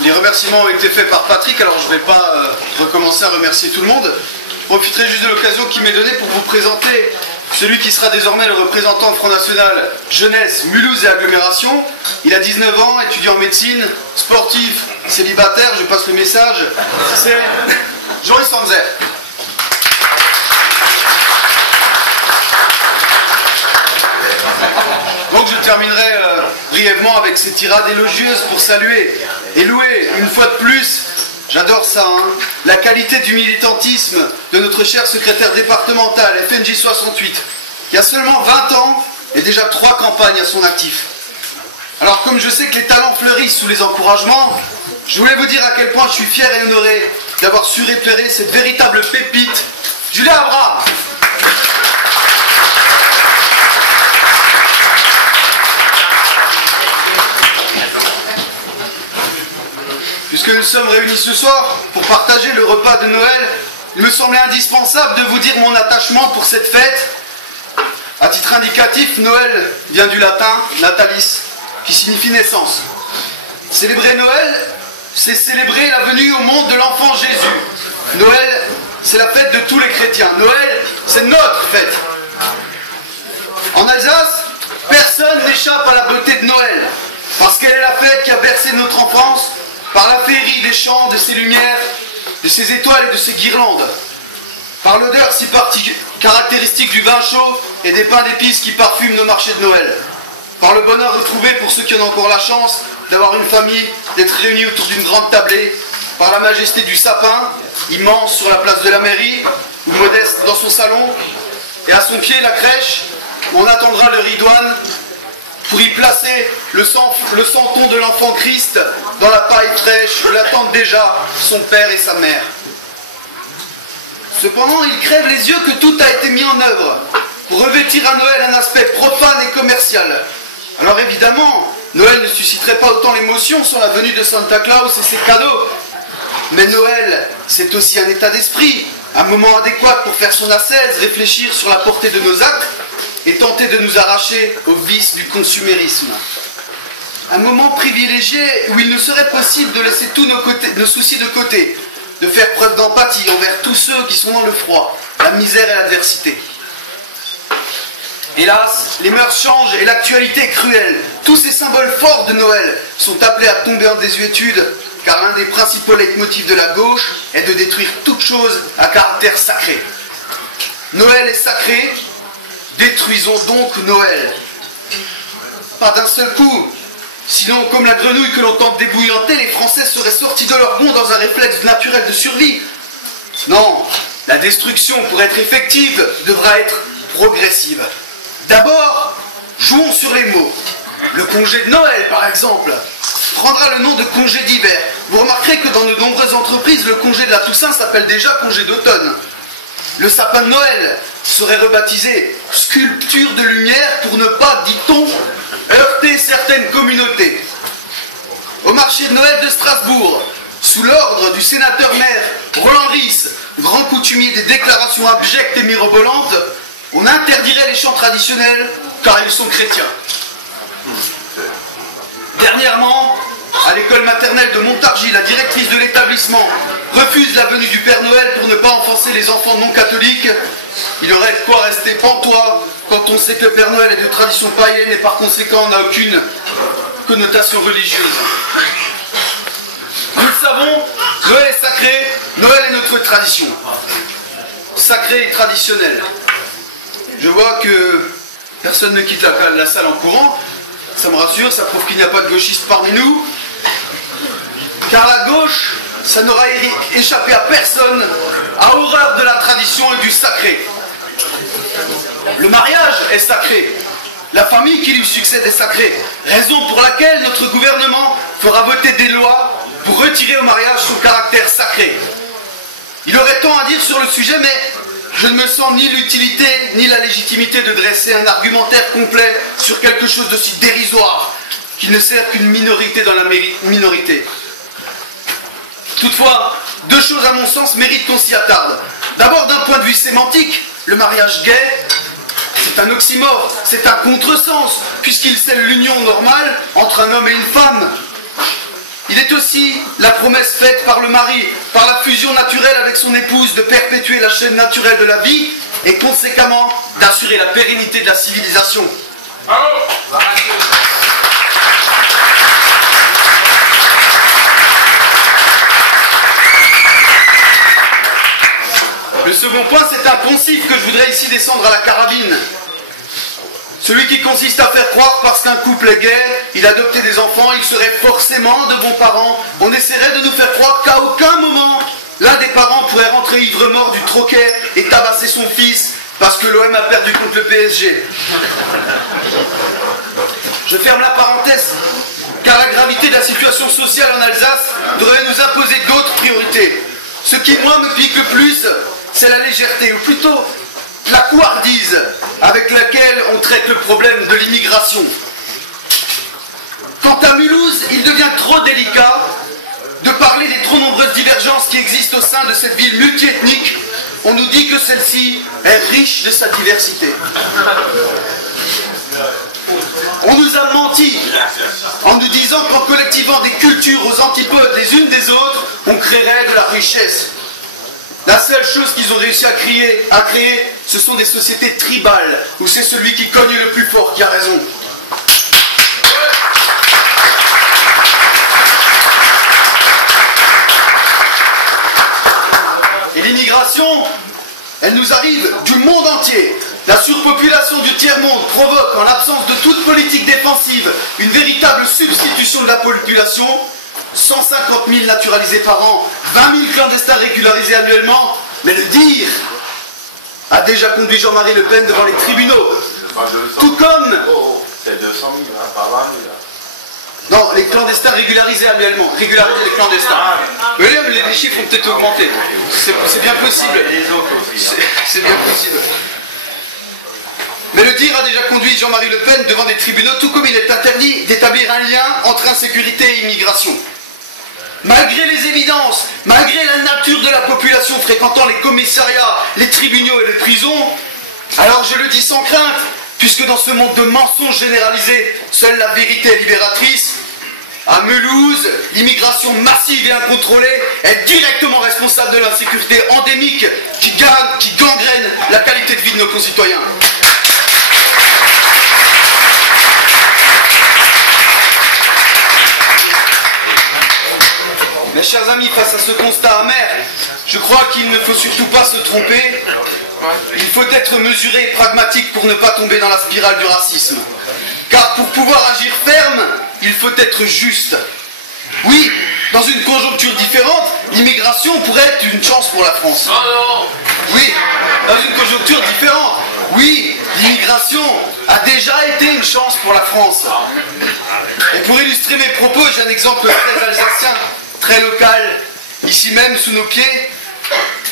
Les remerciements ont été faits par Patrick, alors je ne vais pas recommencer à remercier tout le monde. Je profiterai juste de l'occasion qui m'est donnée pour vous présenter celui qui sera désormais le représentant du Front National Jeunesse, Mulhouse et Agglomération. Il a 19 ans, étudiant en médecine, sportif, célibataire, je passe le message. C'est Joris Sanzer. Donc je terminerai brièvement avec ces tirades élogieuses pour saluer et louer une fois de plus, j'adore ça, hein, la qualité du militantisme de notre cher secrétaire départemental FNJ 68, qui a seulement 20 ans et déjà 3 campagnes à son actif. Alors comme je sais que les talents fleurissent sous les encouragements, je voulais vous dire à quel point je suis fier et honoré d'avoir su repérer cette véritable pépite, Julien Abraham. Puisque nous sommes réunis ce soir pour partager le repas de Noël, il me semblait indispensable de vous dire mon attachement pour cette fête. À titre indicatif, Noël vient du latin natalis, qui signifie naissance. Célébrer Noël, c'est célébrer la venue au monde de l'enfant Jésus. Noël, c'est la fête de tous les chrétiens. Noël, c'est notre fête. En Alsace, personne n'échappe à la beauté de Noël, parce qu'elle est la fête qui a bercé notre enfance, par la féerie des chants, de ses lumières, de ses étoiles et de ses guirlandes. Par l'odeur si caractéristique du vin chaud et des pains d'épices qui parfument nos marchés de Noël. Par le bonheur retrouvé pour ceux qui en ont encore la chance d'avoir une famille, d'être réunis autour d'une grande tablée. Par la majesté du sapin, immense sur la place de la mairie, ou modeste dans son salon. Et à son pied, la crèche, où on attendra le ridoine pour y placer le santon de l'enfant Christ dans la paille fraîche où l'attendent déjà son père et sa mère. Cependant, il crève les yeux que tout a été mis en œuvre pour revêtir à Noël un aspect profane et commercial. Alors évidemment, Noël ne susciterait pas autant l'émotion sur la venue de Santa Claus et ses cadeaux. Mais Noël, c'est aussi un état d'esprit, un moment adéquat pour faire son ascèse, réfléchir sur la portée de nos actes et tenter de nous arracher au vice du consumérisme. Un moment privilégié où il ne serait possible de laisser tous nos soucis de côté, de faire preuve d'empathie envers tous ceux qui sont dans le froid, la misère et l'adversité. Hélas, les mœurs changent et l'actualité est cruelle. Tous ces symboles forts de Noël sont appelés à tomber en désuétude, car l'un des principaux leitmotifs de la gauche est de détruire toute chose à caractère sacré. Noël est sacré, détruisons donc Noël. Pas d'un seul coup. Sinon, comme la grenouille que l'on tente débouillanter, les Français seraient sortis de leur bond dans un réflexe naturel de survie. Non, la destruction, pour être effective, devra être progressive. D'abord, jouons sur les mots. Le congé de Noël, par exemple, prendra le nom de congé d'hiver. Vous remarquerez que dans de nombreuses entreprises, le congé de la Toussaint s'appelle déjà congé d'automne. Le sapin de Noël serait rebaptisé sculpture de lumière pour ne pas, dit-on, heurter certaines communautés. Au marché de Noël de Strasbourg, sous l'ordre du sénateur-maire Roland Ries, grand coutumier des déclarations abjectes et mirobolantes, on interdirait les chants traditionnels car ils sont chrétiens. Dernièrement, à l'école maternelle de Montargis, la directrice de l'établissement refuse la venue du Père Noël pour ne pas enfoncer les enfants non catholiques. Il aurait de quoi rester pantois quand on sait que le Père Noël est de tradition païenne et par conséquent n'a aucune connotation religieuse. Nous le savons, Noël est sacré, Noël est notre tradition. Sacré et traditionnel. Je vois que personne ne quitte la salle en courant. Ça me rassure, ça prouve qu'il n'y a pas de gauchistes parmi nous. Car la gauche, ça n'aura échappé à personne, à horreur de la tradition et du sacré. Le mariage est sacré. La famille qui lui succède est sacrée. Raison pour laquelle notre gouvernement fera voter des lois pour retirer au mariage son caractère sacré. Il aurait tant à dire sur le sujet, mais je ne me sens ni l'utilité ni la légitimité de dresser un argumentaire complet sur quelque chose d'aussi dérisoire qui ne sert qu'une minorité dans la minorité. Toutefois, deux choses à mon sens méritent qu'on s'y attarde. D'abord, d'un point de vue sémantique, le mariage gay, c'est un oxymore, c'est un contresens, puisqu'il scelle l'union normale entre un homme et une femme. il est aussi la promesse faite par le mari, par la fusion naturelle avec son épouse, de perpétuer la chaîne naturelle de la vie et conséquemment d'assurer la pérennité de la civilisation. Le second point, c'est un poncif que je voudrais ici descendre à la carabine. Celui qui consiste à faire croire parce qu'un couple est gay, il a adopté des enfants, il serait forcément de bons parents. On essaierait de nous faire croire qu'à aucun moment, l'un des parents pourrait rentrer ivre-mort du troquet et tabasser son fils parce que l'OM a perdu contre le PSG. Je ferme la parenthèse, car la gravité de la situation sociale en Alsace devrait nous imposer d'autres priorités. Ce qui, moi, me pique le plus, c'est la légèreté, ou plutôt la couardise avec laquelle on traite le problème de l'immigration. Quant à Mulhouse, il devient trop délicat de parler des trop nombreuses divergences qui existent au sein de cette ville multiethnique. On nous dit que celle-ci est riche de sa diversité. On nous a menti en nous disant qu'en collectivant des cultures aux antipodes les unes des autres, on créerait de la richesse. La seule chose qu'ils ont réussi à créer, ce sont des sociétés tribales, où c'est celui qui cogne le plus fort qui a raison. Et l'immigration, elle nous arrive du monde entier. La surpopulation du tiers-monde provoque, en l'absence de toute politique défensive, une véritable substitution de la population. 150 000 naturalisés par an, 20 000 clandestins régularisés annuellement, mais le dire a déjà conduit Jean-Marie Le Pen devant les tribunaux. Tout comme... C'est 200 000 par an. Non, les clandestins régularisés annuellement. Régulariser les clandestins. Oui, mais les chiffres ont peut-être augmenté. C'est bien possible. C'est bien possible. Mais le dire a déjà conduit Jean-Marie Le Pen devant des tribunaux, tout comme il est interdit d'établir un lien entre insécurité et immigration. Malgré les évidences, malgré la nature de la population fréquentant les commissariats, les tribunaux et les prisons, alors je le dis sans crainte, puisque dans ce monde de mensonges généralisés, seule la vérité est libératrice. À Mulhouse, l'immigration massive et incontrôlée est directement responsable de l'insécurité endémique qui gangrène la qualité de vie de nos concitoyens. Mes chers amis, face à ce constat amer, je crois qu'il ne faut surtout pas se tromper. Il faut être mesuré et pragmatique pour ne pas tomber dans la spirale du racisme. Car pour pouvoir agir ferme, il faut être juste. Oui, dans une conjoncture différente, l'immigration pourrait être une chance pour la France. Oui, dans une conjoncture différente. Oui, l'immigration a déjà été une chance pour la France. Et pour illustrer mes propos, j'ai un exemple très alsacien, très local, ici même sous nos pieds.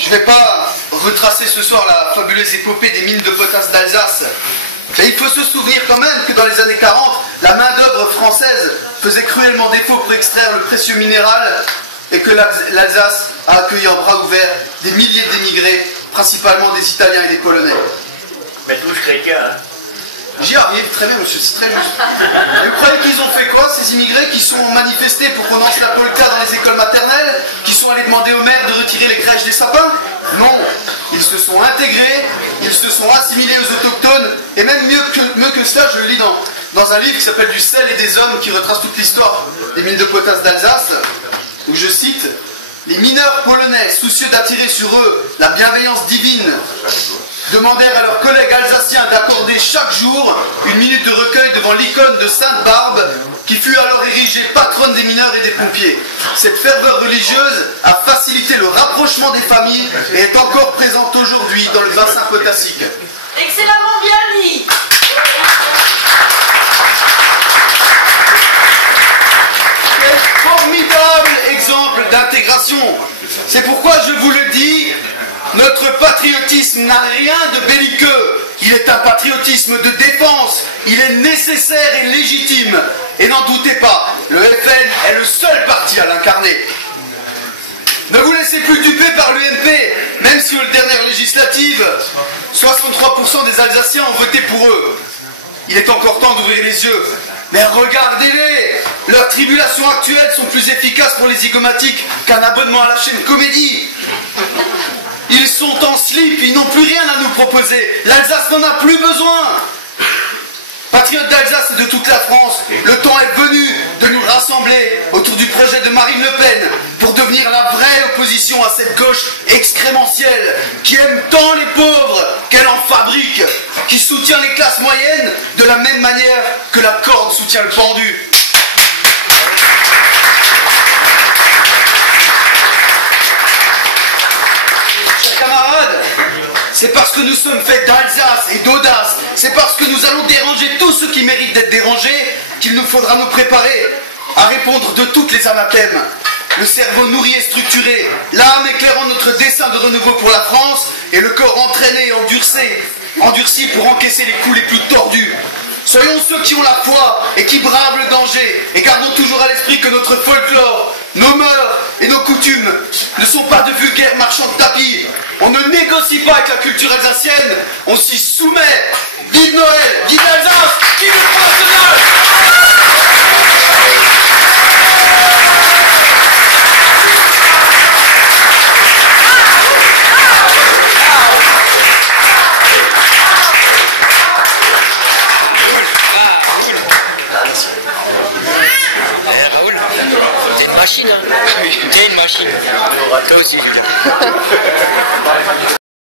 Je ne vais pas retracer ce soir la fabuleuse épopée des mines de potasse d'Alsace. Mais il faut se souvenir quand même que dans les années 40, la main-d'œuvre française faisait cruellement défaut pour extraire le précieux minéral et que l'Alsace a accueilli en bras ouverts des milliers d'émigrés, principalement des Italiens et des Polonais. Mais tous chrétiens, hein. J'y arrive, très bien monsieur, c'est très juste. Et vous croyez qu'ils ont fait quoi, ces immigrés qui sont manifestés pour qu'on lance la polka dans les écoles maternelles, qui sont allés demander au maire de retirer les crèches des sapins? Non, ils se sont intégrés, ils se sont assimilés aux autochtones, et même mieux que cela, je le lis dans un livre qui s'appelle Du sel et des hommes, qui retrace toute l'histoire des mines de potasse d'Alsace, où je cite: les mineurs polonais, soucieux d'attirer sur eux la bienveillance divine, demandèrent à leurs collègues alsaciens d'accorder chaque jour une minute de recueil devant l'icône de Sainte Barbe, qui fut alors érigée patronne des mineurs et des pompiers. Cette ferveur religieuse a facilité le rapprochement des familles et est encore présente aujourd'hui dans le bassin potassique. Excellemment bien dit. Formidable exemple d'intégration. C'est pourquoi je vous le dis, notre patriotisme n'a rien de belliqueux. Il est un patriotisme de défense. Il est nécessaire et légitime. Et n'en doutez pas, le FN est le seul parti à l'incarner. Ne vous laissez plus duper par l'UMP, même si aux dernières législatives, 63% des Alsaciens ont voté pour eux. Il est encore temps d'ouvrir les yeux. Mais regardez-les! Leurs tribulations actuelles sont plus efficaces pour les zygomatiques qu'un abonnement à la chaîne Comédie. Ils sont en slip, ils n'ont plus rien à nous proposer. L'Alsace n'en a plus besoin. Patriotes d'Alsace et de toute la France, le temps est venu de nous rassembler autour du projet de Marine Le Pen pour devenir la vraie opposition à cette gauche excrémentielle qui aime tant les pauvres qu'elle en fabrique, qui soutient les classes moyennes de la même manière que la corde soutient le pendu. Chers camarades, c'est parce que nous sommes faits d'Alsace et d'audace, c'est parce que nous allons déranger tous ceux qui méritent d'être dérangés qu'il nous faudra nous préparer à répondre de toutes les anathèmes. Le cerveau nourri et structuré, l'âme éclairant notre dessein de renouveau pour la France, et le corps entraîné et endurci pour encaisser les coups les plus tordus. Soyons ceux qui ont la foi et qui bravent le danger, et gardons toujours à l'esprit que notre folklore, nos mœurs et nos coutumes ne sont pas de vulgaires marchands de tapis. On ne négocie pas avec la culture alsacienne, on s'y soumet. Vive Noël, vive l'Alsace, vive le Front National! Raoul, t'es une machine, hein? T'es une machine. Toi aussi, Julien.